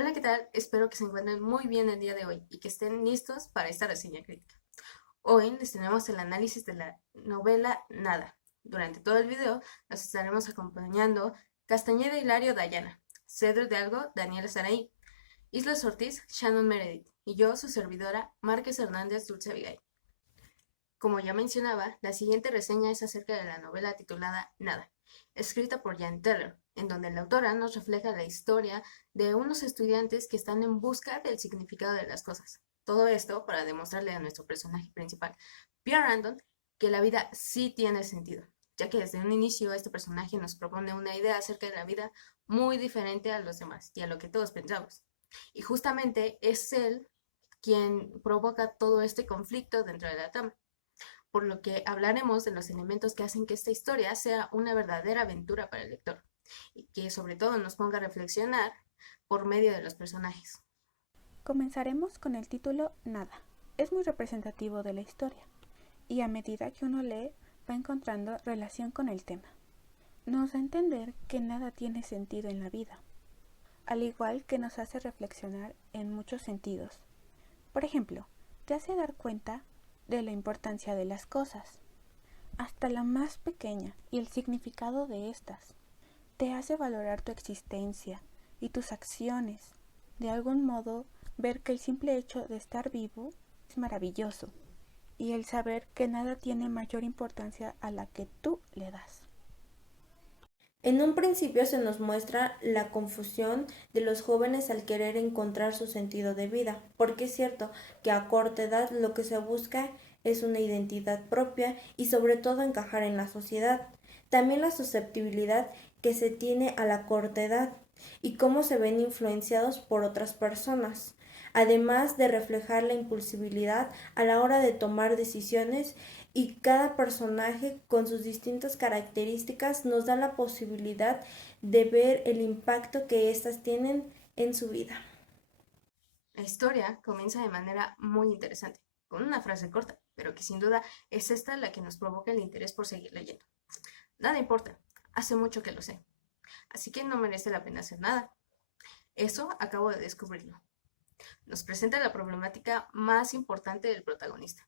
Hola, ¿qué tal? Espero que se encuentren muy bien el día de hoy y que estén listos para esta reseña crítica. Hoy les tenemos el análisis de la novela Nada. Durante todo el video nos estaremos acompañando Castañeda Hilario Dayana, Cedro de Algo Daniela Saraí, Islas Ortiz Shannon Meredith y yo, su servidora Márquez Hernández Dulce Abigail. Como ya mencionaba, la siguiente reseña es acerca de la novela titulada Nada, escrita por Jan Teller, en donde la autora nos refleja la historia de unos estudiantes que están en busca del significado de las cosas. Todo esto para demostrarle a nuestro personaje principal, Pierre Anton, que la vida sí tiene sentido, ya que desde un inicio este personaje nos propone una idea acerca de la vida muy diferente a los demás y a lo que todos pensamos. Y justamente es él quien provoca todo este conflicto dentro de la trama, por lo que hablaremos de los elementos que hacen que esta historia sea una verdadera aventura para el lector y que sobre todo nos ponga a reflexionar por medio de los personajes. Comenzaremos con el título Nada. Es muy representativo de la historia y a medida que uno lee va encontrando relación con el tema. Nos da a entender que nada tiene sentido en la vida, al igual que nos hace reflexionar en muchos sentidos. Por ejemplo, te hace dar cuenta de la importancia de las cosas, hasta la más pequeña, y el significado de estas. Te hace valorar tu existencia y tus acciones. De algún modo, ver que el simple hecho de estar vivo es maravilloso, y el saber que nada tiene mayor importancia a la que tú le das. En un principio se nos muestra la confusión de los jóvenes al querer encontrar su sentido de vida, porque es cierto que a corta edad lo que se busca es una identidad propia y sobre todo encajar en la sociedad. También la susceptibilidad que se tiene a la corta edad y cómo se ven influenciados por otras personas, además de reflejar la impulsibilidad a la hora de tomar decisiones, y cada personaje con sus distintas características nos da la posibilidad de ver el impacto que éstas tienen en su vida. La historia comienza de manera muy interesante, con una frase corta, pero que sin duda es esta la que nos provoca el interés por seguir leyendo. Nada importa, hace mucho que lo sé, así que no merece la pena hacer nada. Eso acabo de descubrirlo. Nos presenta la problemática más importante del protagonista,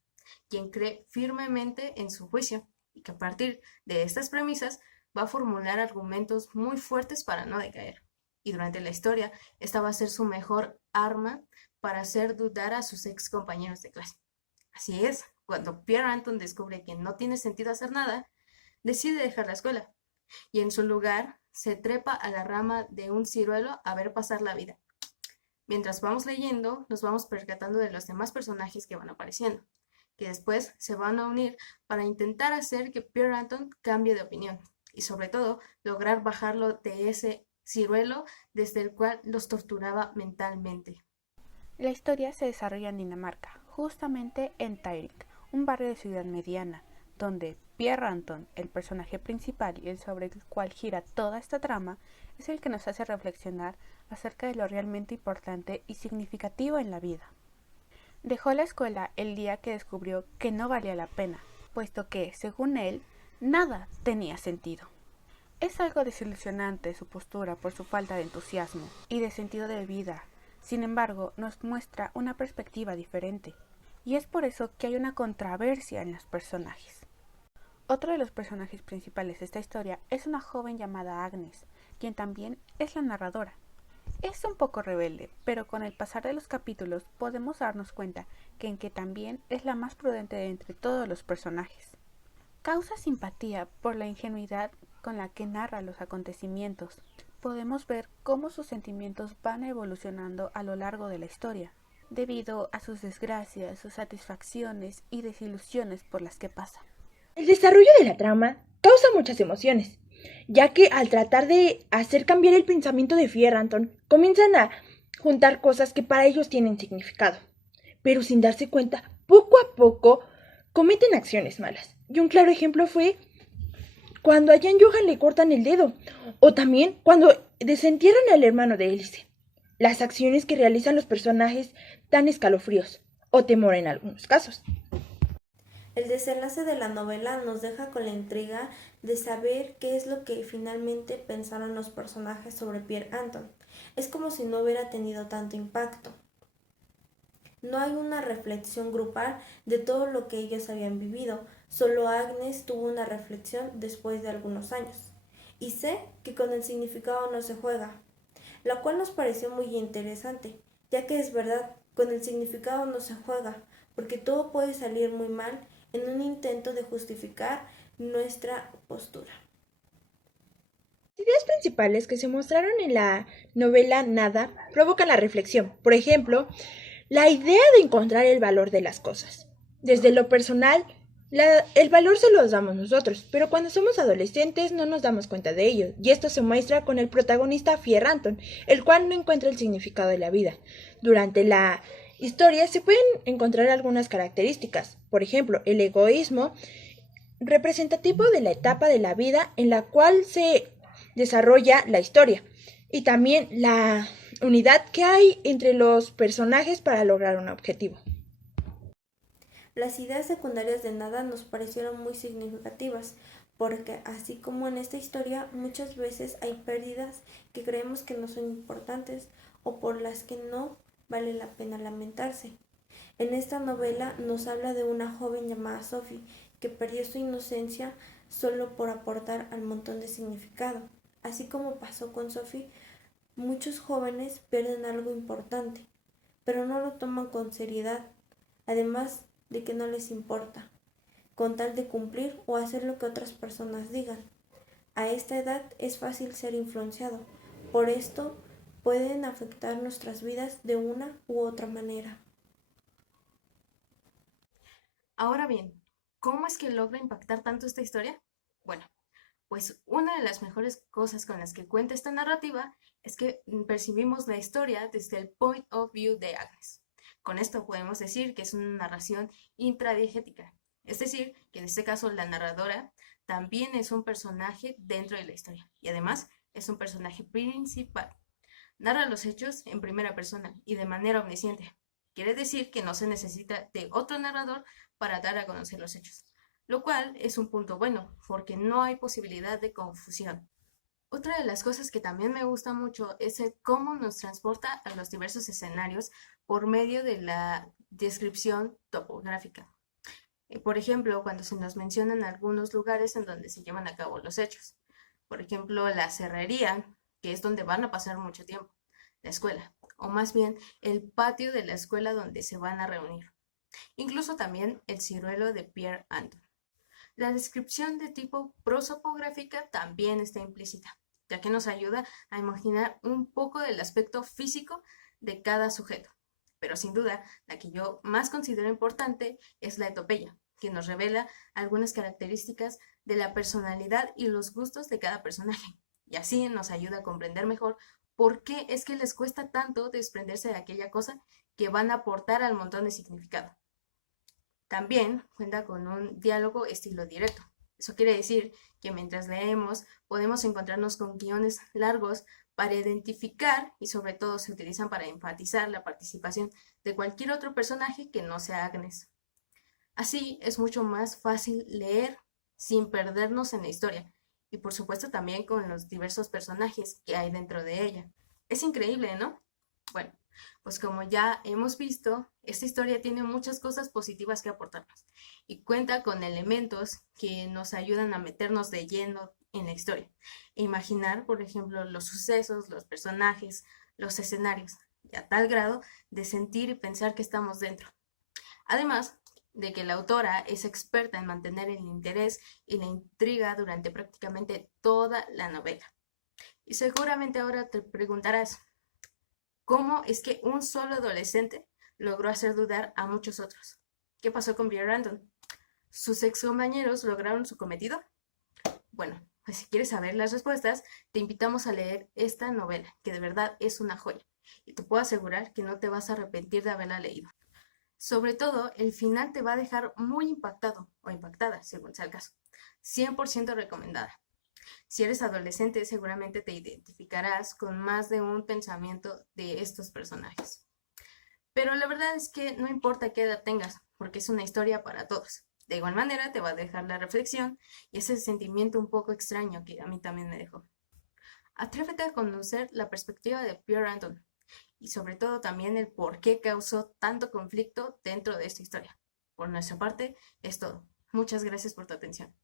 quien cree firmemente en su juicio y que a partir de estas premisas va a formular argumentos muy fuertes para no decaer. Y durante la historia, esta va a ser su mejor arma para hacer dudar a sus ex compañeros de clase. Así es, cuando Pierre Anton descubre que no tiene sentido hacer nada, decide dejar la escuela y en su lugar se trepa a la rama de un ciruelo a ver pasar la vida. Mientras vamos leyendo, nos vamos percatando de los demás personajes que van apareciendo, que después se van a unir para intentar hacer que Pierre Anton cambie de opinión y sobre todo lograr bajarlo de ese ciruelo desde el cual los torturaba mentalmente. La historia se desarrolla en Dinamarca, justamente en Tairik, un barrio de ciudad mediana, donde Pierre Anton, el personaje principal y el sobre el cual gira toda esta trama, es el que nos hace reflexionar acerca de lo realmente importante y significativo en la vida. Dejó la escuela el día que descubrió que no valía la pena, puesto que, según él, nada tenía sentido. Es algo desilusionante su postura por su falta de entusiasmo y de sentido de vida. Sin embargo, nos muestra una perspectiva diferente, y es por eso que hay una controversia en los personajes. Otro de los personajes principales de esta historia es una joven llamada Agnes, quien también es la narradora. Es un poco rebelde, pero con el pasar de los capítulos podemos darnos cuenta que también es la más prudente de entre todos los personajes. Causa simpatía por la ingenuidad con la que narra los acontecimientos. Podemos ver cómo sus sentimientos van evolucionando a lo largo de la historia, debido a sus desgracias, sus satisfacciones y desilusiones por las que pasa. El desarrollo de la trama causa muchas emociones, ya que al tratar de hacer cambiar el pensamiento de Fierranton, comienzan a juntar cosas que para ellos tienen significado, pero sin darse cuenta, poco a poco cometen acciones malas. Y un claro ejemplo fue cuando a Jan Johan le cortan el dedo, o también cuando desentierran al hermano de Elise. Las acciones que realizan los personajes dan escalofríos, o temor en algunos casos. El desenlace de la novela nos deja con la intriga de saber qué es lo que finalmente pensaron los personajes sobre Pierre Anton, Es como si no hubiera tenido tanto impacto. No hay una reflexión grupal de todo lo que ellos habían vivido, solo Agnes tuvo una reflexión después de algunos años. Y sé que con el significado no se juega, la cual nos pareció muy interesante, ya que es verdad, con el significado no se juega, porque todo puede salir muy mal en un intento de justificar nuestra postura. Las ideas principales que se mostraron en la novela Nada provocan la reflexión. Por ejemplo, la idea de encontrar el valor de las cosas. Desde lo personal, el valor se lo damos nosotros, pero cuando somos adolescentes no nos damos cuenta de ello, y esto se muestra con el protagonista Fierranton, el cual no encuentra el significado de la vida. Durante la historia se pueden encontrar algunas características, por ejemplo, el egoísmo, representativo de la etapa de la vida en la cual se desarrolla la historia, y también la unidad que hay entre los personajes para lograr un objetivo. Las ideas secundarias de Nada nos parecieron muy significativas, porque así como en esta historia muchas veces hay pérdidas que creemos que no son importantes o por las que no vale la pena lamentarse. En esta novela nos habla de una joven llamada Sophie que perdió su inocencia solo por aportar al montón de significado. Así como pasó con Sophie, muchos jóvenes pierden algo importante, pero no lo toman con seriedad, además de que no les importa, con tal de cumplir o hacer lo que otras personas digan. A esta edad es fácil ser influenciado, por esto pueden afectar nuestras vidas de una u otra manera. Ahora bien, ¿cómo es que logra impactar tanto esta historia? Bueno, pues una de las mejores cosas con las que cuenta esta narrativa es que percibimos la historia desde el point of view de Agnes. Con esto podemos decir que es una narración intradiegética, es decir, que en este caso la narradora también es un personaje dentro de la historia y además es un personaje principal. Narra los hechos en primera persona y de manera omnisciente. Quiere decir que no se necesita de otro narrador para dar a conocer los hechos, lo cual es un punto bueno, porque no hay posibilidad de confusión. Otra de las cosas que también me gusta mucho es el cómo nos transporta a los diversos escenarios por medio de la descripción topográfica. Por ejemplo, cuando se nos mencionan algunos lugares en donde se llevan a cabo los hechos. Por ejemplo, la serrería, que es donde van a pasar mucho tiempo, la escuela, o más bien el patio de la escuela donde se van a reunir. Incluso también el ciruelo de Pierre Anton. La descripción de tipo prosopográfica también está implícita, ya que nos ayuda a imaginar un poco del aspecto físico de cada sujeto. Pero sin duda, la que yo más considero importante es la etopeya, que nos revela algunas características de la personalidad y los gustos de cada personaje. Y así nos ayuda a comprender mejor por qué es que les cuesta tanto desprenderse de aquella cosa que van a aportar al montón de significado. También cuenta con un diálogo estilo directo. Eso quiere decir que mientras leemos podemos encontrarnos con guiones largos para identificar y sobre todo se utilizan para enfatizar la participación de cualquier otro personaje que no sea Agnes. Así es mucho más fácil leer sin perdernos en la historia y por supuesto también con los diversos personajes que hay dentro de ella. Es increíble, ¿no? Bueno, pues como ya hemos visto, esta historia tiene muchas cosas positivas que aportarnos y cuenta con elementos que nos ayudan a meternos de lleno en la historia e imaginar, por ejemplo, los sucesos, los personajes, los escenarios, y a tal grado de sentir y pensar que estamos dentro. Además de que la autora es experta en mantener el interés y la intriga durante prácticamente toda la novela. Y seguramente ahora te preguntarás, ¿cómo es que un solo adolescente logró hacer dudar a muchos otros? ¿Qué pasó con Pierre Randon? ¿Sus ex compañeros lograron su cometido? Bueno, pues si quieres saber las respuestas, te invitamos a leer esta novela, que de verdad es una joya. Y te puedo asegurar que no te vas a arrepentir de haberla leído. Sobre todo, el final te va a dejar muy impactado o impactada, según sea el caso. 100% recomendada. Si eres adolescente, seguramente te identificarás con más de un pensamiento de estos personajes. Pero la verdad es que no importa qué edad tengas, porque es una historia para todos. De igual manera, te va a dejar la reflexión y ese sentimiento un poco extraño que a mí también me dejó. Atrévete a conocer la perspectiva de Pierre Anton y sobre todo también el por qué causó tanto conflicto dentro de esta historia. Por nuestra parte, es todo. Muchas gracias por tu atención.